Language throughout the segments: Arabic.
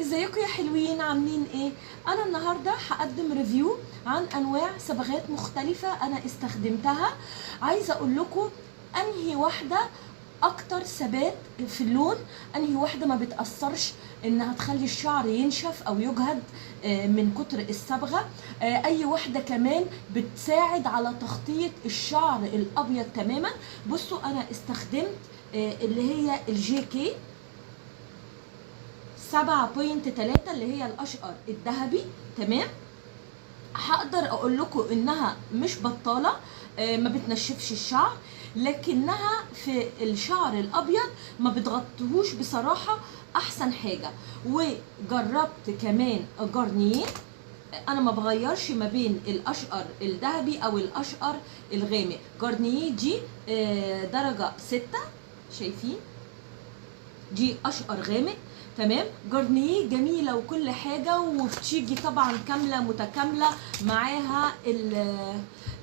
ازيكم يا حلوين؟ عاملين ايه؟ انا النهارده هقدم ريفيو عن انواع صبغات مختلفه انا استخدمتها. عايزه اقول لكم انهي واحده اكتر ثبات في اللون، انهي واحده ما بتاثرش انها تخلي الشعر ينشف او يجهد من كتر الصبغه. اي واحده كمان بتساعد على تغطيه الشعر الابيض تماما. بصوا انا استخدمت اللي هي الجي كي 7.3 اللي هي الاشقر الذهبي. تمام، هقدر اقول لكم انها مش بطاله، ما بتنشفش الشعر، لكنها في الشعر الابيض ما بتغطيهوش بصراحه احسن حاجه. وجربت كمان جارنيه، انا ما بغيرش ما بين الاشقر الذهبي او الاشقر الغامق. جارنيه دي درجه 6، شايفين؟ دي اشقر غامق. تمام، جارنيه جميله وكل حاجه، وبتيجي طبعا كامله متكامله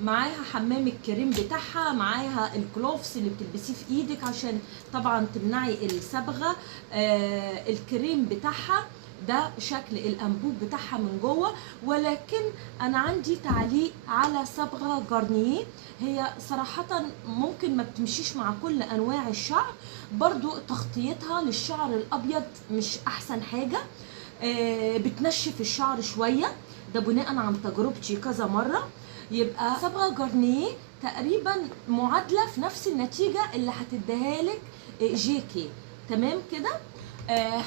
معاها حمام الكريم بتاعها، معاها الكلوفس اللي بتلبسيه في ايدك عشان طبعا تمنعي الصبغه. الكريم بتاعها ده شكل الانبوب بتاعها من جوه. ولكن انا عندي تعليق على صبغه جارنيه، هي صراحه ممكن ما بتمشيش مع كل انواع الشعر، برضو تغطيتها للشعر الابيض مش احسن حاجه. بتنشف الشعر شويه، ده بناء عن تجربتي كذا مره. يبقى صبغه جارنيه تقريبا معادله في نفس النتيجه اللي هتديها لك جي كي. تمام كده.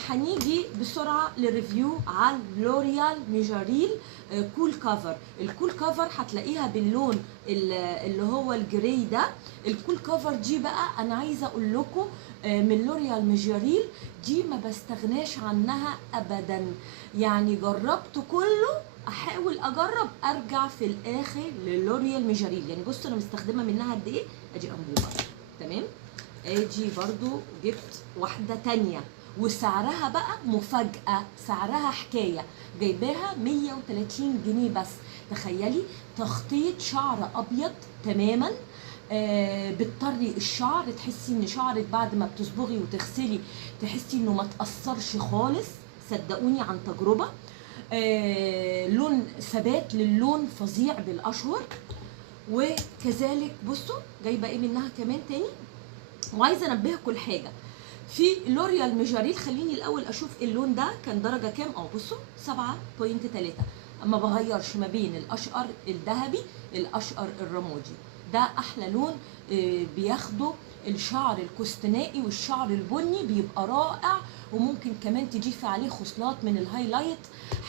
هنيجي بسرعه لريفيو على لوريال ميجاريل كول كافر. الكول كافر هتلاقيها باللون اللي هو الجراي ده. الكول كافر دي بقى انا عايزه اقول لكم من لوريال ميجاريل دي ما بستغناش عنها ابدا. يعني جربت كله، احاول اجرب ارجع في الاخر للوريال ميجاريل. يعني بصوا انا مستخدمه منها قد ايه، ادي انبوبه. تمام، ادي برضو جبت واحده تانيه وسعرها بقى مفاجأة، سعرها حكاية، جايباها 130 جنيه بس. تخيلي تغطية شعر أبيض تماما. بتطري الشعر، تحسي ان شعرك بعد ما بتصبغي وتغسلي تحسي انه ما تأثرش خالص، صدقوني عن تجربة. لون ثبات للون فظيع بالأشهر. وكذلك بصوا جايبة ايه منها كمان تاني. وعايزة انبهكم لحاجة في لوريال ميجاريل. خليني الاول اشوف اللون ده كان درجه كام. بصوا 7.3. ما بغيرش ما بين الاشقر الذهبي الاشقر الرمادي، ده احلى لون بياخده الشعر الكستنائي والشعر البني، بيبقى رائع. وممكن كمان تضيفي عليه خصلات من الهايلايت،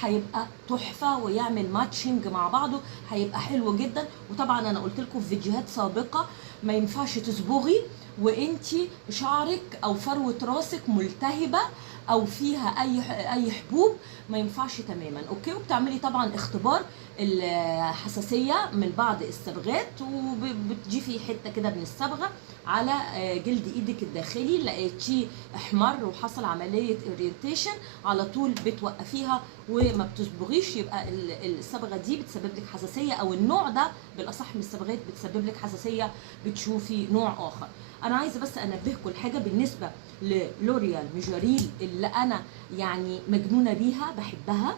هيبقى تحفه ويعمل ماتشنج مع بعضه، هيبقى حلو جدا. وطبعا انا قلت لكم في فيديوهات سابقه ما ينفعش تصبغي وانتي شعرك او فروه راسك ملتهبه او فيها اي حبوب، ما ينفعش تماما. اوكي، وبتعملي طبعا اختبار الحساسيه من بعض الصبغات، وبتجيبي حته كده من الصبغه على جلد ايدك الداخلي، لقيتيه احمر وحصل عمليه اورينتيشن، على طول بتوقفيها وما بتصبغيش. يبقى الصبغه دي بتسبب لك حساسيه، او النوع ده بالاصح من الصبغات بتسبب لك حساسيه، بتشوفي نوع اخر. انا عايزه بس انبهكم لحاجه بالنسبه للوريال ميجاريل اللي انا يعني مجنونه بيها، بحبها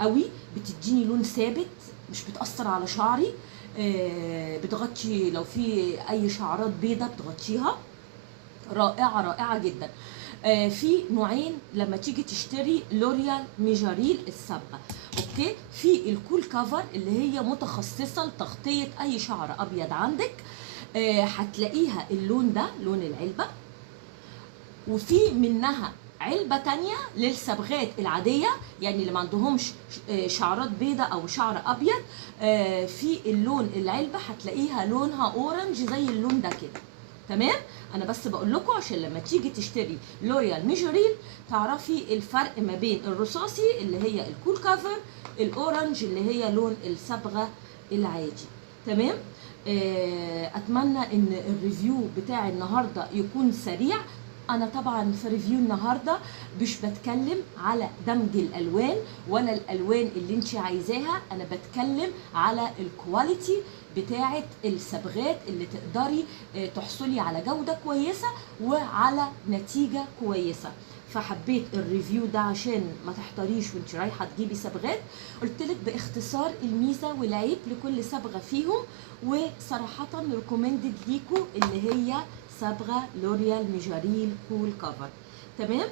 قوي. بتديني لون ثابت، مش بتاثر على شعري. بتغطي لو في اي شعرات بيضه بتغطيها، رائعه رائعه جدا. في نوعين لما تيجي تشتري لوريال ميجاريل الصبغه. اوكي، في الكول كافر اللي هي متخصصه لتغطيه اي شعر ابيض عندك، هتلاقيها اللون ده لون العلبه. وفي منها علبة تانية للصبغات العادية، يعني اللي ما عندهمش شعرات بيضة او شعر ابيض. في اللون العلبة هتلاقيها لونها اورنج زي اللون ده كده. تمام، انا بس بقول لكم عشان لما تيجي تشتري لوريال ميجاريل تعرفي الفرق ما بين الرصاصي اللي هي الكول كافر، الاورنج اللي هي لون الصبغة العادي. تمام، اتمنى ان الريفيو بتاع النهارده يكون سريع. انا طبعا في ريفيو النهارده مش بتكلم على دمج الالوان ولا الالوان اللي انت عايزاها، انا بتكلم على الكواليتي بتاعه الصبغات اللي تقدري تحصلي على جوده كويسه وعلى نتيجه كويسه. فحبيت الريفيو ده عشان ما تحتاريش وانت رايحه تجيبي صبغات. قلت لك باختصار الميزه والعيب لكل صبغه فيهم، وصراحه ريكومندد ليكو اللي هي صبغه لوريال ميجاريل كول كفر. تمام،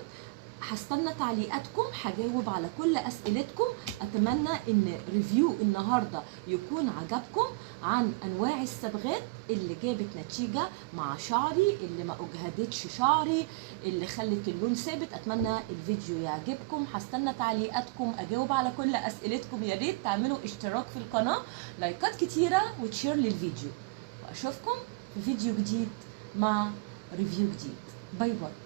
هستنى تعليقاتكم، هجاوب على كل اسئلتكم. اتمنى ان ريفيو النهارده يكون عجبكم عن انواع الصبغات اللي جابت نتيجه مع شعري، اللي ما اجهدتش شعري، اللي خلت اللون ثابت. اتمنى الفيديو يعجبكم، هستنى تعليقاتكم، اجاوب على كل اسئلتكم. يا ريت تعملوا اشتراك في القناه، لايكات كتيره وتشير للفيديو، واشوفكم في فيديو جديد مع ريفيو جديد. باي باي.